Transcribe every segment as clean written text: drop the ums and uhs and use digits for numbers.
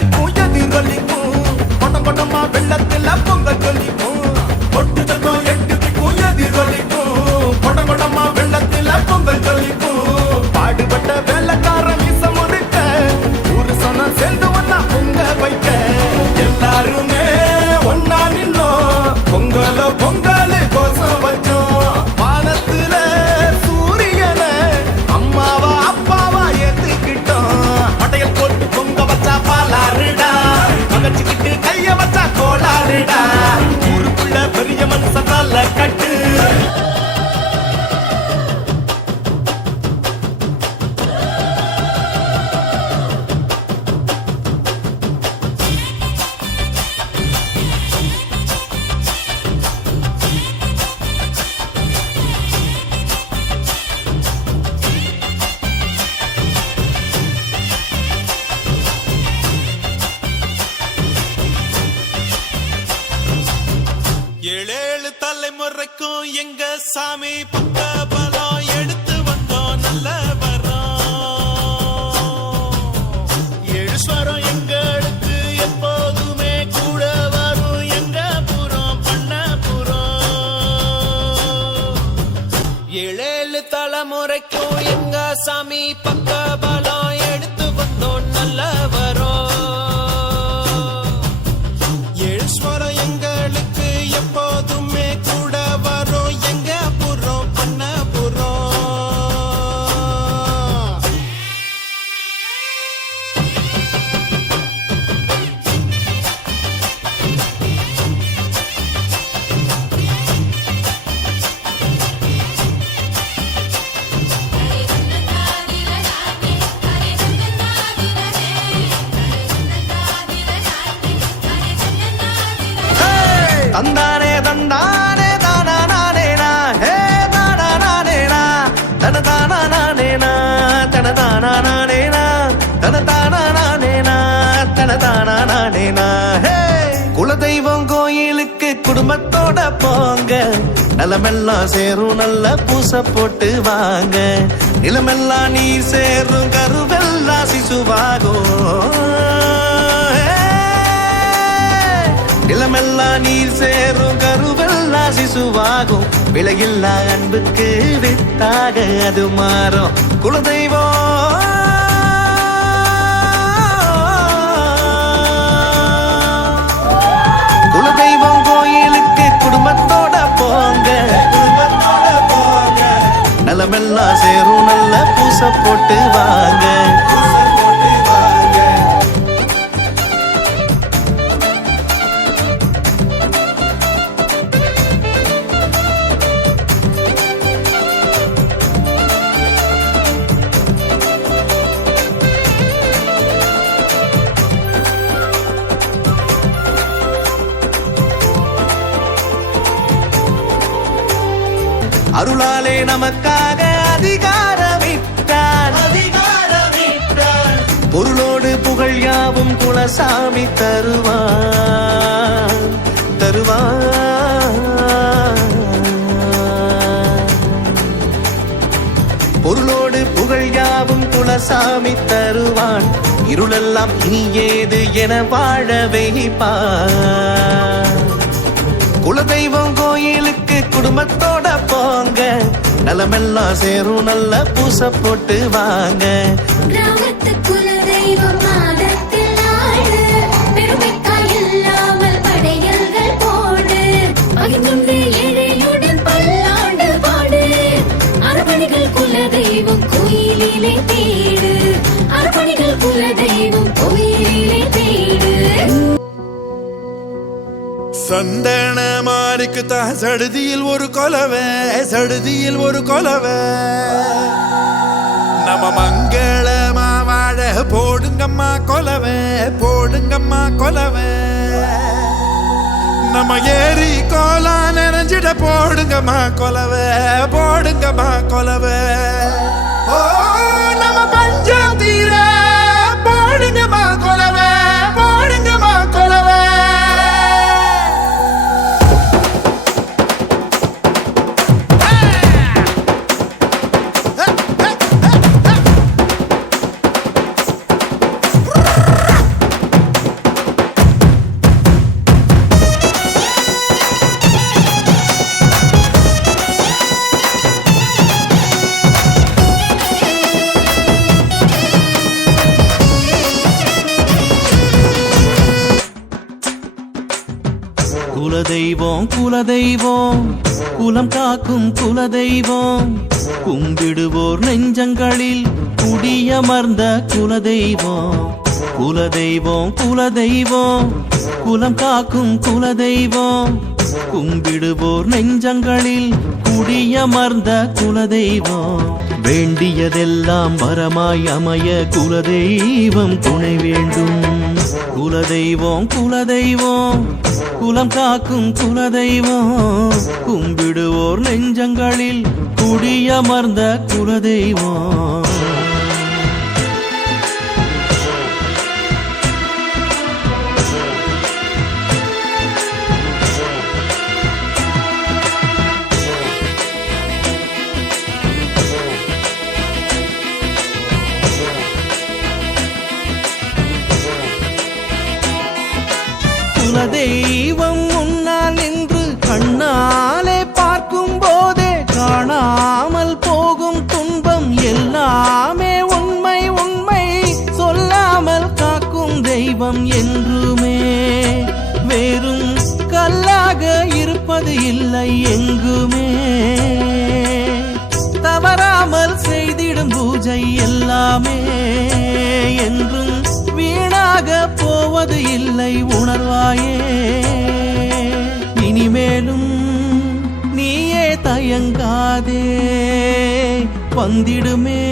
எட்டுக்கும் எதிரொலிக்கும் கொடம் கொடமா வெள்ளத்துல பொங்கல் ஜொலிக்கும் ஒட்டுதற்கும் எட்டுக்கும் எதிரொலிக்கும் கொடம் கொடமா வெள்ளத்துல பொங்கல் ஜொலிக்கும் பாடுபட்ட வேலைக்காரன் வீச முடுக்க ஒரு சனம் சேர்ந்து ஒன்னா பொங்க வைக்க எல்லாருமே ஒன்னா நின்னோம் பொங்கலோ பொங்கல் கோசம் வச்சோம் வானத்துல சூரியனை அம்மாவா அப்பாவா ஏத்துக்கிட்டோம் படையல் போட்டு பொங்க வச்சா பாலாருடா மகச்சிக்கிட்டு கைய வச்சா கோளாறுடா ஊருக்குள்ள பெரிய மனுஷனால கட்டு ஏழேழு தலைமுறைக்கும் எங்க சாமி பக்க பலம் எடுத்து வந்தோம் நல்ல வரோம் ஏழுஸ்வரம் எங்களுக்கு எப்போதுமே கூட வரும் எங்க புறம் பண்ண புறம் ஏழேழு தலைமுறைக்கும் எங்க சாமி பக்க பலம் எடுத்து வந்தோம் நல்ல வரோம் ஏழுஸ்வரம் எங்களுக்கு எப்போதுமே கூட வரும் எங்க புறம் பண்ண புறம் தந்தானே தந்தானே தானா நானேனா ஹே தானா நானேனா தன தானா நானேனா தன தானா நானேனா தன தானா நானேனா தன தானா நானேனா ஹே குலதெய்வம் கோயிலுக்கு குடும்பத்தோட போங்க நிலமெல்லாம் சேரும் நல்ல பூச போட்டு வாங்க நிலமெல்லாம் நீ சேரும் கருவெல்லாம் சிசுவாகும் நிலமெல்லாம் நீர் சேரும் கருவெல்லாம் சிசுவாகும் விலையில்லா அன்புக்கு வித்தாக அது மாறும் குலதெய்வம் குலதெய்வம் கோயிலுக்கு குடும்பத்தோட போங்க நிலமெல்லாம் சேரும் நல்ல பூச போட்டு வாங்க அருளாலே நமக்காக அதிகாரமிட்டான் பொருளோடு புகழ் யாவும் குலசாமி தருவான் பொருளோடு புகழ் யாவும் குலசாமி தருவான் இருளெல்லாம் இனி ஏது என வாழ வைப்பான் குலதெய்வம் கோயிலுக்கு குடும்பத்தோட போங்க நலமெல்லாம் சேரும் நல்ல பூச போட்டு வாங்க கிராமத்து குலதெய்வம் மாதத்தில் ஆடு பெருமைக்காய் இல்லாமல் படையல்கள் போடு மகிழ்ந்து ஏழையுடன் பல்லாண்டு பாடு அரபணிகள் குலதெய்வம் கோயிலிலே தேடு அரபணிகள் குலதெய்வம் கோயிலிலே தேடு சந்தன மாறிக்குத்தா சடுதியில் ஒரு கொலவை சடுதியில் ஒரு கொலவை நம்ம மங்களமா வாழ போடுங்கம்மா கொலவை போடுங்கம்மா கொலவை நம்ம ஏரி கோலா நிறைஞ்சிட போடுங்கம்மா கொலவை போடுங்கம்மா கொலவை ஓ நம்ம பஞ்சம் தீர போடுங்கம்மா கொலவை போடுங்கம்மா கொலவை குலதெய்வம் குலதெய்வம் குலம் காக்கும் குலதெய்வம் கும்பிடுவோர் நெஞ்சங்களில் குடியமர்ந்த குலதெய்வம் குலதெய்வம் குலதெய்வம் குலம் காக்கும் குலதெய்வம் கும்பிடுவோர் நெஞ்சங்களில் குடியமர்ந்த குலதெய்வம் வேண்டியதெல்லாம் வரமாய் அமைய குலதெய்வம் துணை வேண்டும் குலதெய்வம் குலதெய்வம் குலம் காக்கும் குலதெய்வம் கும்பிடுவோர் நெஞ்சங்களில் குடியமர்ந்த குலதெய்வம் குலதெய்வம் முன்னால் நின்று கண்ணாலே பார்க்கும் போதே காணாமல் போகும் துன்பம் எல்லாமே உண்மை உண்மை சொல்லாமல் காக்கும் தெய்வம் என்றுமே வேறும் கல்லாக இருப்பது இல்லை எங்குமே தவறாமல் செய்திடும் பூஜை எல்லாமே என்றும் வீணாக போவது இல்லை உணர்வாயே இனிமேலும் நீயே தயங்காதே வந்திடுமே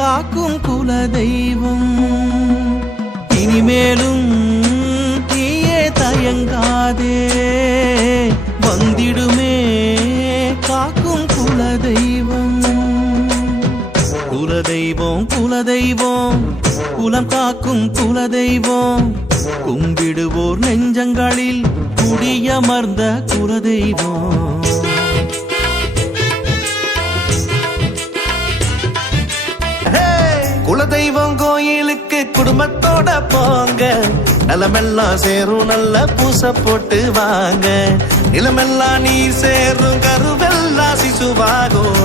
காக்கும் குலதெய்வம் இனிமேலும் நீயே தயங்காதே வந்திடுமே காக்கும் குலதெய்வம் குலதெய்வம் குலதெய்வம் குலம் காக்கும் குலதெய்வம் கும்பிடுவோர் நெஞ்சங்களில் குடியமர்ந்த குலதெய்வம் குலதெய்வம் கோயிலுக்கு குடும்பத்தோட போங்க நிலமெல்லாம் சேரும் நல்ல பூசை போட்டு வாங்க நிலமெல்லாம் நீர் சேரும் கருவெல்லாம் சிசுவாகும்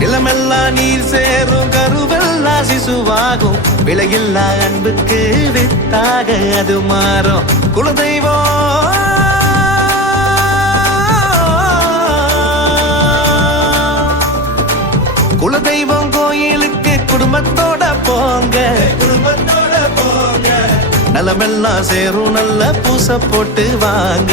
நிலமெல்லாம் நீர் சேரும் கருவெல்லாம் சிசுவாகும் விலையில்லா அன்புக்கு வித்தாக அது மாறும் குலதெய்வம் குலதெய்வம் கோயிலுக்கு குடும்பத்தோட போங்க நலமெல்லாம் சேரும் நல்ல பூசை போட்டு வாங்க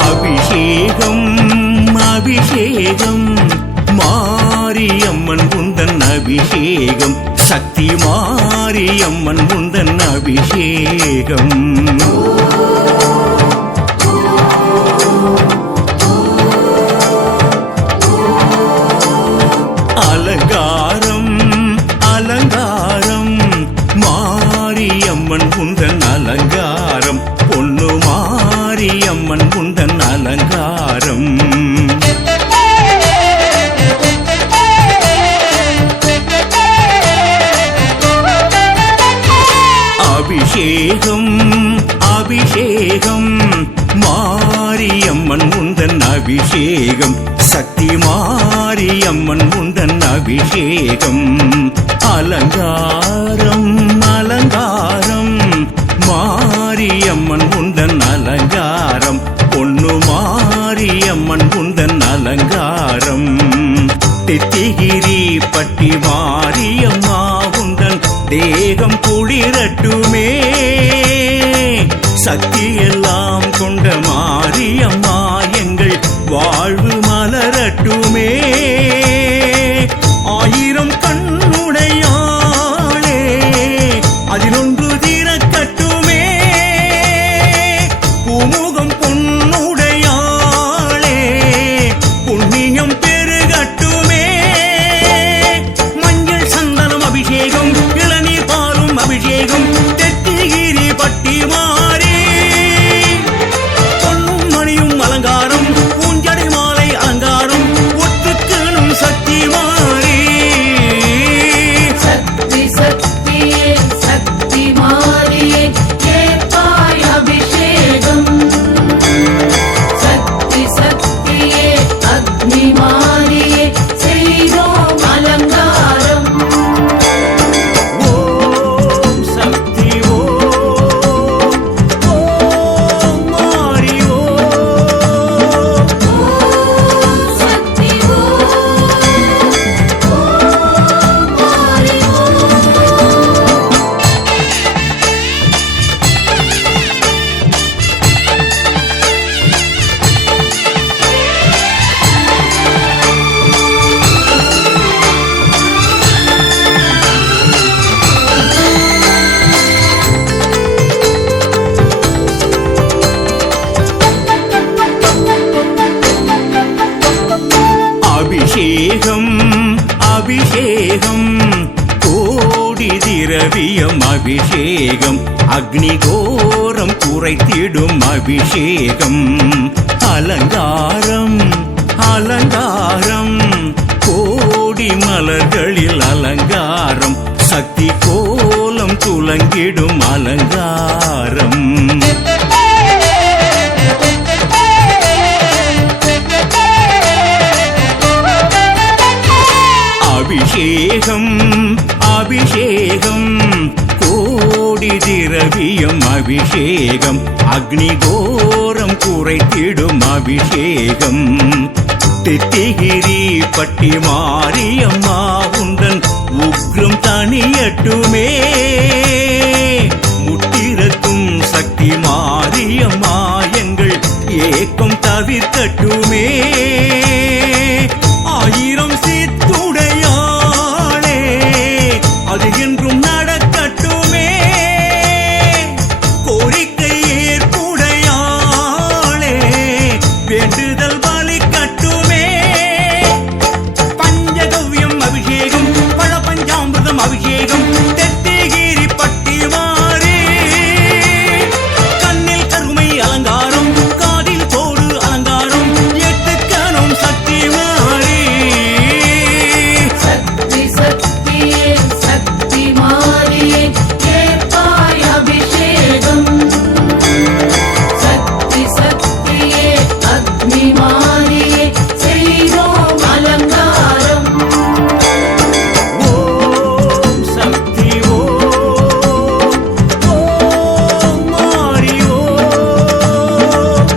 அபிஷேகம் அபிஷேகம் மாரியம்மன் உந்தன் அபிஷேகம் சக்தி மாரியம்மன் உந்தன் அபிஷேகம் அலங்காரம் அலங்காரம் மாரியம்மன் உந்தன் அலங்காரம் பொண்ணு மாரியம்மன் உந்தன் அலங்காரம் அபிஷேகம் அபிஷேகம் மாரியம்மன் உந்தன் அபிஷேகம் சக்தி மாரியம்மன் உந்தன் அபிஷேகம் அலங்காரம் அலங்காரம் மாரியம்மன் உந்தன் அலங்காரம் பொண்ணு மாரியம்மன் உந்தன் அலங்காரம் தித்திகிரி பட்டி மாரியம்மா உந்தன் தேகம் குளிரட்டுமே சக்தி எல்லாம் கொண்ட வாழ்வு மலரட்டுமே. ஆயிரம் கண்ணுடையாளே அதிலொன்று திறக்கட்டுமே. பூமுகம் பொன்னுடையாளே புண்ணியம் பெருகட்டுமே. மஞ்சள் சந்தனம் அபிஷேகம், இளநீர் பாலும் அபிஷேகம், தெத்திகிரி பட்டி மாறி பொன்னும் மணியும் அலங்காரம், பூஞ்சடை மாலை அலங்காரம், ஒற்றுக்கணும் சக்தி மாறி. சக்தி சக்தியே சக்தி மாறியே கேட்பாய் அபிஷேகம். சக்தி சக்தியே அக்னி மாறியே செய்தோம் அலங்காரம். ஓம் சக்தி ஓம், ஓம் மாறி ஓம். சக்தி ஓம் மாறி அபிஷேகம் அபிஷேகம் கோடி திரவியம் அபிஷேகம், அக்னி கோரம் குறைத்திடும் அபிஷேகம். அலங்காரம் அலங்காரம் கோடி மலர்களில் அலங்காரம், சக்தி கோலம் துலங்கிடும் அலங்காரம். அபிஷேகம் அபிஷேகம் கோடி திரவியம் அபிஷேகம், அக்னி கோரம் குறைத்திடும் அபிஷேகம். தெத்திகிரி பட்டி மாரியம்மா உந்தன் உக்ரம் தனியட்டுமே. முட்டிரக்கும் சக்தி மாரியம்மா எங்கள் ஏக்கம் தவிர்க்கட்டுமே. ஆயிரம் சித்துடையாளே அது என்றும் நடக்கட்டுமே. கோரிக்கை ஏற்புடையாளே வேண்டுதல் பலிக்கட்டுமே. பஞ்சகவ்யம் அபிஷேகம், பழ பஞ்சாமிர்தம் அபிஷேகம், தெத்திகிரி பட்டி மாறி கண்ணில் கருமை அலங்காரம், காதில் தோடு அலங்காரம், எட்டுக்கணும் சக்தி மாறி. சக்தி சக்தியே சக்தி மாறியே கேட்பாய் அபிஷேகம். சக்தி சக்தியே அக்னி மாறியே செய்தோம் அலங்காரம். ஓம் சக்தி ஓம், ஓம் மாறி ஓம்.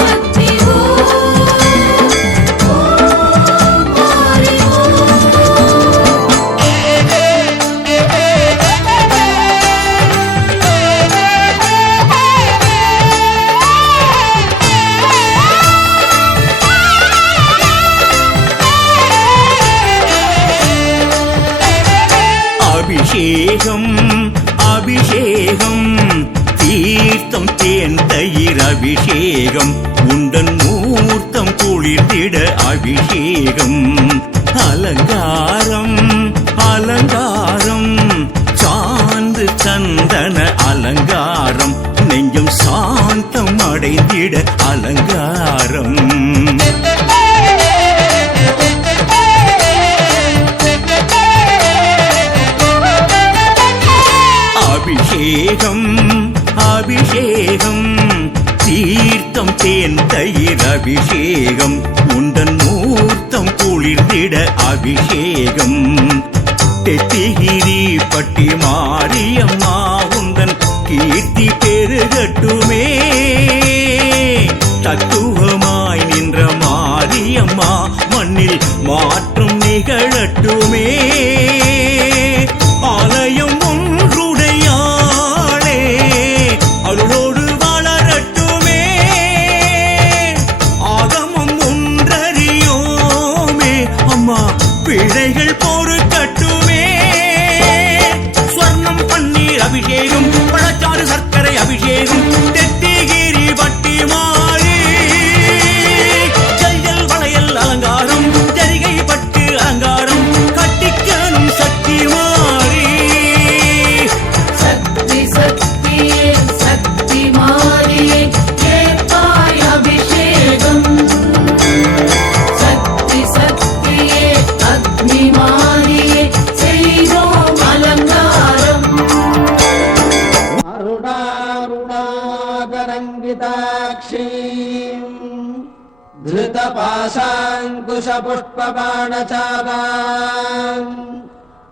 சக்தி ஓம் மாறி அபிஷேகம் அபிஷேகம் தீர்த்தம் தேன் தயிர் அபிஷேகம், உண்டன் மூர்த்தம் குளிர்ந்திட அபிஷேகம். அலங்காரம் அலங்காரம் சாந்து சந்தன அலங்காரம், நெஞ்சம் சாந்தம் அடைந்திட அலங்காரம். அபிஷேகம் அபிஷேகம் தீர்த்தம் தேன் தயிர் அபிஷேகம், உண்டன் மூர்த்தம் குளிர்ந்திட அபிஷேகம். தெத்திகிரி பட்டி மாரியம்மா உந்தன் கீர்த்தி பெருகட்டுமே. தத்துவமாய் நின்ற மாரியம்மா மண்ணில் மாற்றம் நிகழட்டுமே. ஆலயம் ஒன்றுடையாளே அருளோடு வளரட்டுமே. लोहिताक्षीम् धृतपाशाङ्कुशपुष्पबाणचापाम्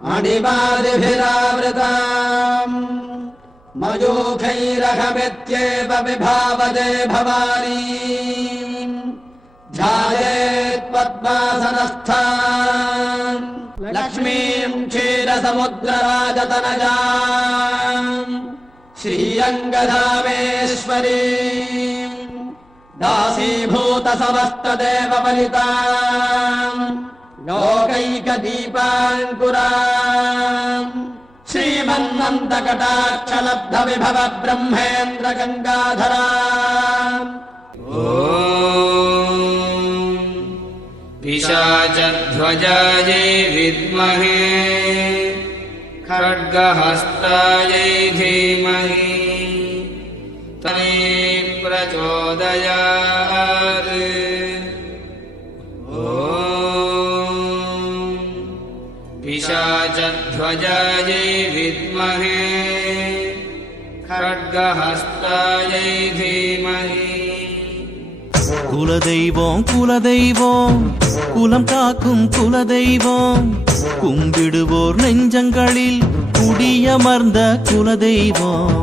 मणिमादिभिरावृताम् मयूखैरहमित्येव विभावदे भवानी ध्यायेत् पद्मासनस्थाम् लक्ष्मीम् क्षीरसमुद्रराजतनयाम् श्रीरङ्गधामेश्वरीम् दासीभूतसमस्तदेवपलिताम् लोकैकदीपाङ्कुराम् श्रीमन्नन्तकटाक्षलब्धविभव ब्रह्मेन्द्र गङ्गाधराम् पिशाचध्वजायै विद्महे खड्गहस्तायै धीमहि तन्नो प्रचोदयात् ॐ पिशाचध्वजायै विद्महे खड्गहस्तायै धीमहि குலதெய்வம் குலதெய்வம் குலம் காக்கும் குலதெய்வம் கும்பிடுவோர் நெஞ்சங்களில் குடியமர்ந்த குலதெய்வம்